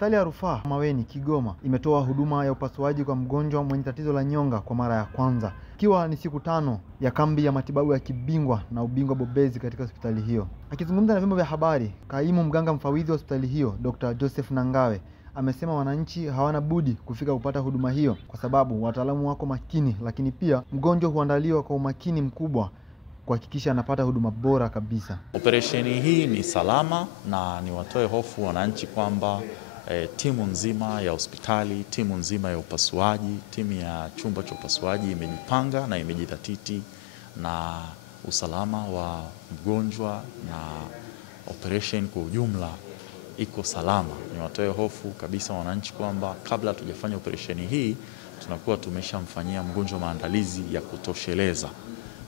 Hospitali ya Rufaa Maweni Kigoma imetoa huduma ya upasuaji kwa mgonjwa mwenye tatizo la nyonga kwa mara ya kwanza, ikiwa ni siku 5 ya kambi ya matibabu ya kibingwa na ubingwa bobezi katika hospitali hiyo. Akizungumza na vyombo vya habari, kaimu mganga mfawidhi wa hospitali hiyo Dr. Joseph Nangawe amesema wananchi hawana budi kufika kupata huduma hiyo kwa sababu wataalamu wako makini, lakini pia mgonjwa huandaliwa kwa umakini mkubwa kuhakikisha anapata huduma bora kabisa. Operesheni hii ni salama na ni watoe hofu wananchi kwamba timu nzima ya hospitali, timu nzima ya upasuaji, timu ya chumba cha upasuaji imejipanga na imejidhatiti na usalama wa mgonjwa na operation kwa ujumla iko salama. Ni watoe hofu kabisa wananchi kwamba kabla hatujafanya operesheni hii tunakuwa tumeshamfanyia mgonjwa maandalizi ya kutosheleza.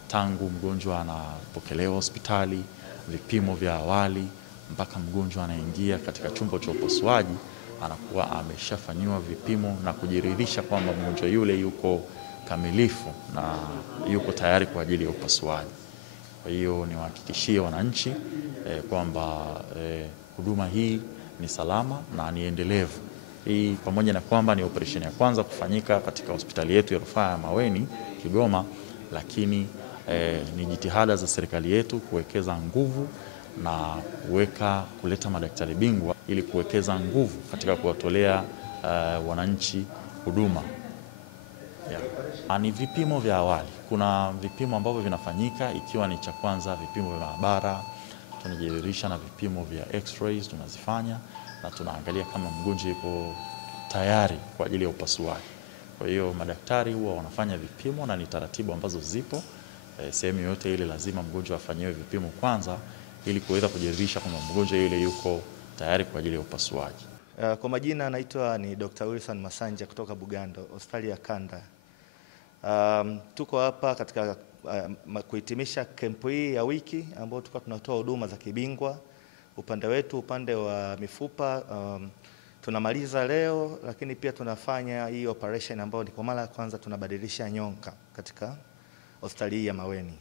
Tangu mgonjwa anapokelewa hospitali, vipimo vya awali mpaka mgonjwa anaingia katika chumba cha upasuaji, anakuwa ameshafanywa vipimo na kujiridhisha kwamba mgonjwa yule yuko kamilifu na yuko tayari kwa ajili ya upasuaji. Kwa hiyo niwahakikishie wananchi kwamba huduma hii ni salama na ni endelevu. Hii pamoja na kwamba ni operesheni ya kwanza kufanyika katika hospitali yetu ya Rufaa ya Maweni Kigoma, lakini ni jitihada za serikali yetu kuwekeza nguvu na kuleta madaktari bingwa ili kuwekeza nguvu katika kuwatolea wananchi huduma. Ni vipimo vya awali. Kuna vipimo ambavyo vinafanyika, ikiwa ni cha kwanza vipimo vya maabara, tunajiridhisha na vipimo vya x-rays tunazifanya na tunaangalia kama mgonjwa yuko tayari kwa ajili ya upasuaji. Kwa hiyo madaktari huwa wanafanya vipimo na ni taratibu ambazo zipo. Sehemu yote ile lazima mgonjwa afanyiwe vipimo kwanza ili kuweza kujiridhisha kwamba mgonjwa yule yuko tayari kwa ajili ya upasuaji. Kwa majina anaitwa ni Dr. Wilson Masanja kutoka Bugando, hospitali ya Kanda. Tuko hapa katika kuhitimisha kempu hii ya wiki ambayo tulikuwa tunatoa huduma za kibingwa. Upande wetu, upande wa mifupa, tunamaliza leo, lakini pia tunafanya hii operation ambayo ni kwa mara ya kwanza tunabadilisha nyonga katika hospitali hii ya Maweni.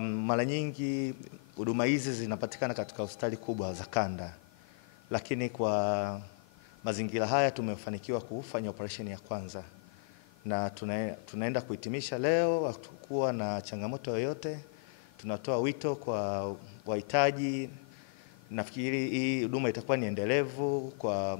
Mara nyingi huduma hizi zinapatikana katika hospitali kubwa za kanda, lakini kwa mazingira haya tumefanikiwa kufanya operation ya kwanza na tunaenda kuhitimisha leo. Hatukuwa na changamoto yoyote. Tunatoa wito kwa wahitaji. Nafikiri hii huduma itakuwa ni endelevu kwa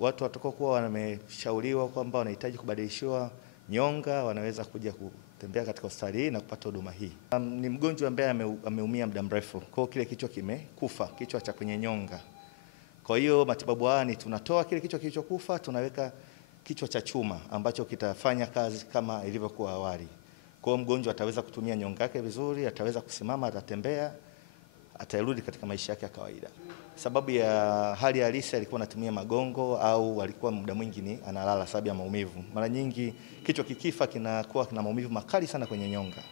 watu watakaokuwa wameshauriwa kwamba wanahitaji kubadilishiwa nyonga, wanaweza kuja kutembea katika hospitali hii na kupata huduma hii. Ni mgonjwa ambaye ameumia muda mrefu, kwa kile kichwa kimekufa, kichwa cha kwenye nyonga. Kwa hiyo matibabu haya ni tunatoa kile kichwa kilichokufa, tunaweka kichwa cha chuma ambacho kitafanya kazi kama ilivyokuwa awali. Kwa hiyo mgonjwa ataweza kutumia nyonga yake vizuri, ataweza kusimama, atatembea, atarudi katika maisha yake ya kawaida. Sababu ya hali halisi alikuwa anatumia magongo au alikuwa muda mwingi ni analala sababu ya maumivu. Mara nyingi kichwa kikifa kinakuwa kina maumivu makali sana kwenye nyonga.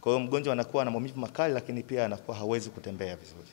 Kwa hiyo mgonjwa anakuwa na maumivu makali, lakini pia anakuwa hawezi kutembea vizuri.